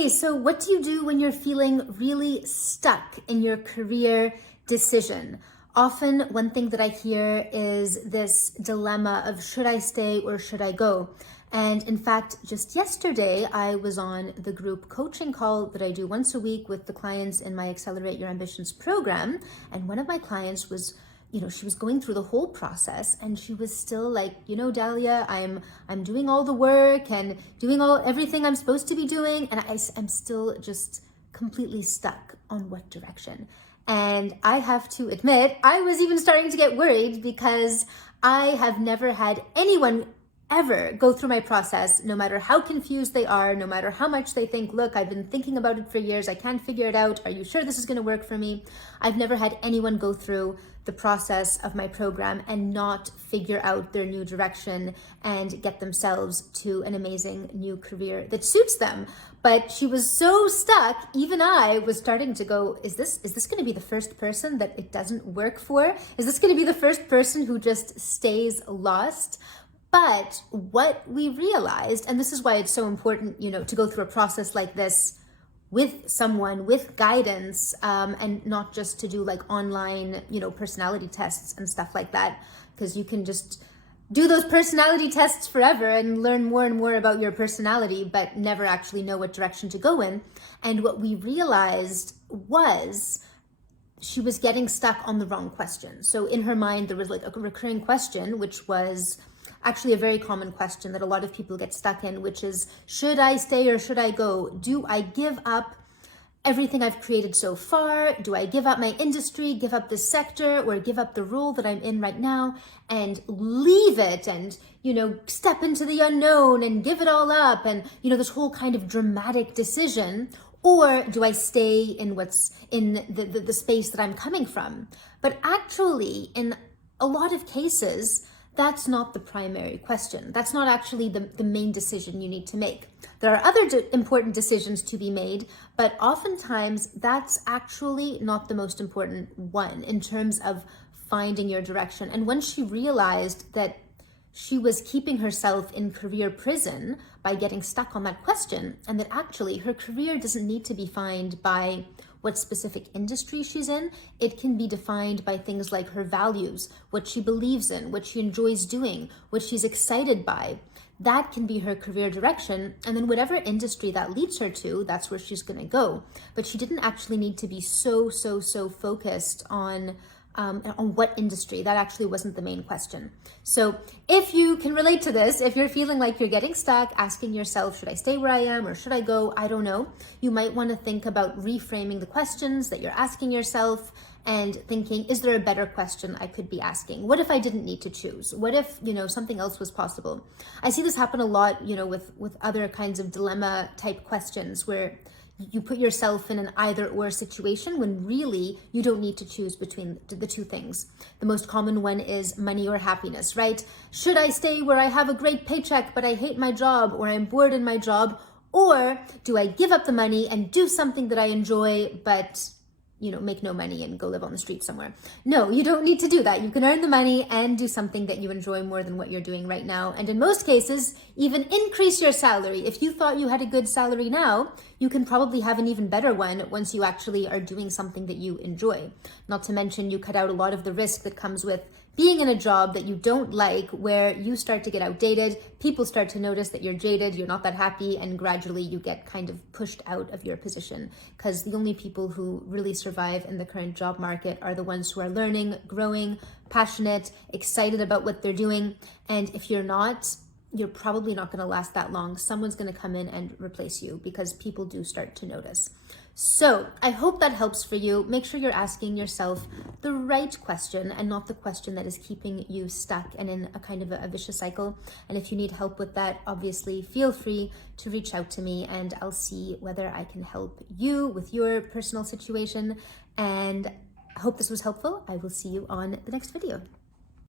Okay, so what do you do when you're feeling really stuck in your career decision? Often one thing that I hear is this dilemma of should I stay or should I go? And in fact, just yesterday, I was on the group coaching call that I do once a week with the clients in my Accelerate Your Ambitions program. And one of my clients was, she was going through the whole process and she was still like, Dahlia, I'm doing all the work and doing everything I'm supposed to be doing. And I'm still just completely stuck on what direction. And I have to admit, I was even starting to get worried because I have never had anyone ever go through my process, no matter how confused they are, no matter how much they think, look, I've been thinking about it for years, I can't figure it out. Are you sure this is going to work for me? I've never had anyone go through the process of my program and not figure out their new direction and get themselves to an amazing new career that suits them. But she was so stuck, even I was starting to go, is this going to be the first person that it doesn't work for? Is this going to be the first person who just stays lost? But what we realized, and this is why it's so important, to go through a process like this with someone, with guidance, and not just to do like online, personality tests and stuff like that, because you can just do those personality tests forever and learn more and more about your personality, but never actually know what direction to go in. And what we realized was she was getting stuck on the wrong question. So in her mind, there was like a recurring question, which was actually a very common question that a lot of people get stuck in, which is, should I stay or should I go? Do I give up everything I've created so far? Do I give up my industry, give up this sector, or give up the role that I'm in right now and leave it and, step into the unknown and give it all up and, this whole kind of dramatic decision? Or do I stay in what's in the space that I'm coming from? But actually, in a lot of cases, that's not the primary question. That's not actually the main decision you need to make. There are other important decisions to be made, but oftentimes that's actually not the most important one in terms of finding your direction. And when she realized that she was keeping herself in career prison by getting stuck on that question, and that actually her career doesn't need to be defined by what specific industry she's in. It can be defined by things like her values, what she believes in, what she enjoys doing, what she's excited by. That can be her career direction. And then whatever industry that leads her to, that's where she's going to go. But she didn't actually need to be so focused on what industry. That actually wasn't the main question. So if you can relate to this, if you're feeling like you're getting stuck, asking yourself, should I stay where I am or should I go? I don't know. You might want to think about reframing the questions that you're asking yourself and thinking, is there a better question I could be asking? What if I didn't need to choose? What if, something else was possible? I see this happen a lot, with other kinds of dilemma type questions where you put yourself in an either or situation when really you don't need to choose between the two things. The most common one is money or happiness, right? Should I stay where I have a great paycheck, but I hate my job or I'm bored in my job? Or do I give up the money and do something that I enjoy, but make no money and go live on the street somewhere? No, you don't need to do that. You can earn the money and do something that you enjoy more than what you're doing right now. And in most cases, even increase your salary. If you thought you had a good salary now, you can probably have an even better one once you actually are doing something that you enjoy. Not to mention, you cut out a lot of the risk that comes with being in a job that you don't like, where you start to get outdated, people start to notice that you're jaded, you're not that happy, and gradually you get kind of pushed out of your position. Because the only people who really survive in the current job market are the ones who are learning, growing, passionate, excited about what they're doing. And if you're not, you're probably not going to last that long. Someone's going to come in and replace you because people do start to notice. So I hope that helps for you. Make sure you're asking yourself the right question and not the question that is keeping you stuck and in a kind of a vicious cycle. And if you need help with that, obviously feel free to reach out to me and I'll see whether I can help you with your personal situation. And I hope this was helpful. I will see you on the next video.